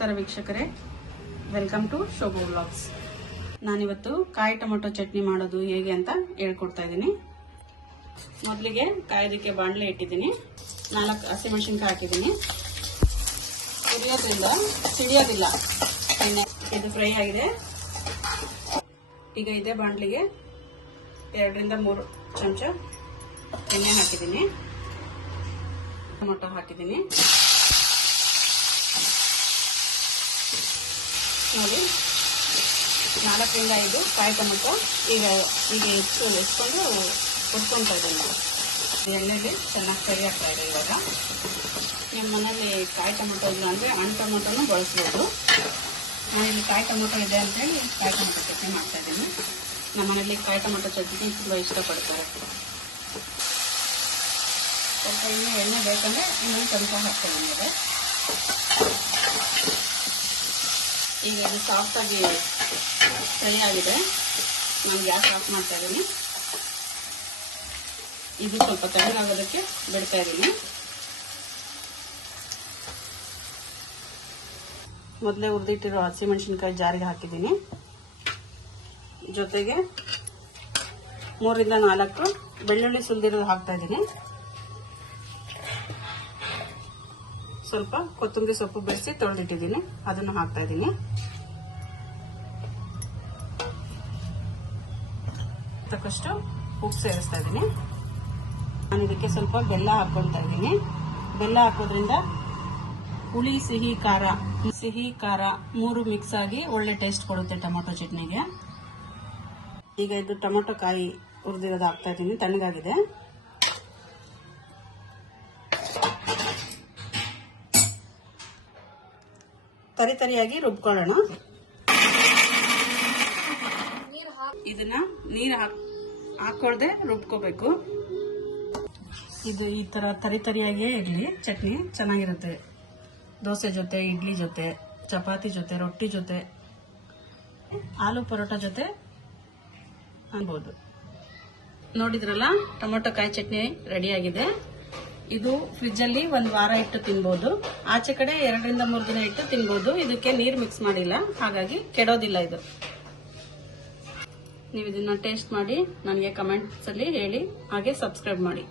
ನಮಸ್ಕಾರ ವೀಕ್ಷಕರೇ, welcome to Shobha vlogs. ನಾನಿವತ್ತು ಕಾಯಿ ಟೊಮೊಟೊ ಚಟ್ನಿ ಮಾಡೋದು ಹೇಗೆ ಅಂತ ಹೇಳ್ಕೊಡ್ತಾ ಇದ್ದೀನಿ. ಮೊದಲಿಗೆ ಕಾಯೋದಕ್ಕೆ ಬಾಣಲೆ ಇಟ್ಟಿದ್ದೀನಿ. 4 ಹಸಿಮೆಣಸಿನಕಾಯಿ ಹಾಕಿದ್ದೀನಿ. ಉರಿಯೋದ್ರಿಂದ ಸಿಡಿಯೋದಿಲ್ಲ ಎಣ್ಣೆ. ಇದು ಫ್ರೈ ಆಗಿದೆ. ಈಗ ಇದೇ ಬಾಣಲಿಗೆ 2 ರಿಂದ 3 ಚಮಚ ಎಣ್ಣೆ ಹಾಕಿದ್ದೀನಿ. ಟೊಮೊಟೊ ಹಾಕಿದ್ದೀನಿ. ನೋಡಿ, 4 ರಿಂದ 5 ಕಾಯಿ ಟೊಮೊಟೊ ಈಗ ಎತ್ಕೊಂಡು ಹುರ್ಕೊಳ್ತಾ ಇದ್ದೀನಿ. ಎಣ್ಣೆಲಿ ಚೆನ್ನಾಗಿ ಫ್ರೈ ಆಗ್ತಾ ಇದೆ. ಇವಾಗ ನಿಮ್ಮ ಮನೇಲಿ ಕಾಯಿ ಟೊಮೊಟೊ ಇಲ್ಲ ಅಂದರೆ ಹಣ್ಣು ಟೊಮೊಟೊನೂ ಬಳಸ್ಬೋದು. ನಾನಿಲ್ಲಿ ಕಾಯಿ ಟೊಮೊಟೊ ಇದೆ ಅಂತೇಳಿ ಕಾಯಿ ಟೊಮೊಟೊ ಚಟ್ನಿ ಮಾಡ್ತಾ ಇದ್ದೀನಿ. ನಮ್ಮ ಮನೇಲಿ ಕಾಯಿ ಟೊಮೊಟೊ ಚಟ್ನಿ ತುಂಬ ಇಷ್ಟಪಡ್ತಾರೆ. ಸ್ವಲ್ಪ ಇನ್ನೂ ಎಣ್ಣೆ ಬೇಕಂದರೆ ಇನ್ನೊಂದು ಸ್ವಲ್ಪ ಹಾಕ್ತೀನಿ. ಈಗ ಇದು ಸಾಫ್ಟಾಗಿ ಫ್ರೈ ಆಗಿದೆ. ನಾನು ಗ್ಯಾಸ್ ಆಫ್ ಮಾಡ್ತಾ ಇದ್ದೀನಿ. ಇದು ಸ್ವಲ್ಪ ತಣ್ಣಗಾಗೋದಕ್ಕೆ ಬಿಡ್ತಾ ಇದ್ದೀನಿ. ಮೊದಲೇ ಹುರಿದಿಟ್ಟಿರೋ ಹಸಿಮೆಣಸಿನಕಾಯಿ ಜಾರಿಗೆ ಹಾಕಿದ್ದೀನಿ. ಜೊತೆಗೆ 3 ರಿಂದ 4 ಬೆಳ್ಳುಳ್ಳಿ ಸುಲಿದಿರೋದು ಹಾಕ್ತಾ ಇದ್ದೀನಿ. ಸ್ವಲ್ಪ ಕೊತ್ತಂಬರಿ ಸೊಪ್ಪು ಬೆರೆಸಿ ತೊಳೆದಿಟ್ಟಿದ್ದೀನಿ, ಅದನ್ನು ಹಾಕ್ತಾ ಇದ್ದೀನಿ. ತಕ್ಕಷ್ಟು ಉಪ್ಪು ಸೇರಿಸ್ತಾ ಇದ್ದೀನಿ. ನಾನು ಇದಕ್ಕೆ ಸ್ವಲ್ಪ ಬೆಲ್ಲ ಹಾಕೊಳ್ತಾ ಇದ್ದೀನಿ. ಬೆಲ್ಲ ಹಾಕೋದ್ರಿಂದ ಹುಳಿ, ಸಿಹಿ, ಖಾರ 3 ಮಿಕ್ಸ್ ಆಗಿ ಒಳ್ಳೆ ಟೇಸ್ಟ್ ಕೊಡುತ್ತೆ ಟೊಮೊಟೊ ಚಟ್ನಿಗೆ. ಈಗ ಇದು ಟೊಮೊಟೊ ಕಾಯಿ ಹುರಿದಿರೋದು ಹಾಕ್ತಾ ಇದ್ದೀನಿ. ತಣ್ಣಗಾಗಿದೆ. ತರಿಯಾಗಿ ರುಬ್ಕೊಳ್ಳೋಣ. ಇದನ್ನ ನೀರು ಹಾಕೊಳ್ದೆ ರುಬ್ಕೋಬೇಕು. ಇದು ಈ ತರ ತರಿಯಾಗಿಯೇ ಇರಲಿ. ಚಟ್ನಿ ಚೆನ್ನಾಗಿರುತ್ತೆ. ದೋಸೆ ಜೊತೆ, ಇಡ್ಲಿ ಜೊತೆ, ಚಪಾತಿ ಜೊತೆ, ರೊಟ್ಟಿ ಜೊತೆ, ಆಲೂ ಪರೋಟ ಜೊತೆ ಅನ್ಬೋದು. ನೋಡಿದ್ರಲ್ಲ, ಟೊಮೊಟೊ ಕಾಯಿ ಚಟ್ನಿ ರೆಡಿಯಾಗಿದೆ. ಇದು ಫ್ರಿಜ್ ಅಲ್ಲಿ 1 ವಾರ ಇಟ್ಟು ತಿನ್ಬಹುದು. ಆಚೆ ಕಡೆ 2 ರಿಂದ 3 ದಿನ ಇಟ್ಟು ತಿನ್ಬಹುದು. ಇದಕ್ಕೆ ನೀರು ಮಿಕ್ಸ್ ಮಾಡಿಲ್ಲ, ಹಾಗಾಗಿ ಕೆಡೋದಿಲ್ಲ ಇದು. ನೀವು ಇದನ್ನ ಟೇಸ್ಟ್ ಮಾಡಿ ನನಗೆ ಕಮೆಂಟ್ಸ್ ಅಲ್ಲಿ ಹೇಳಿ. ಹಾಗೆ ಸಬ್ಸ್ಕ್ರೈಬ್ ಮಾಡಿ.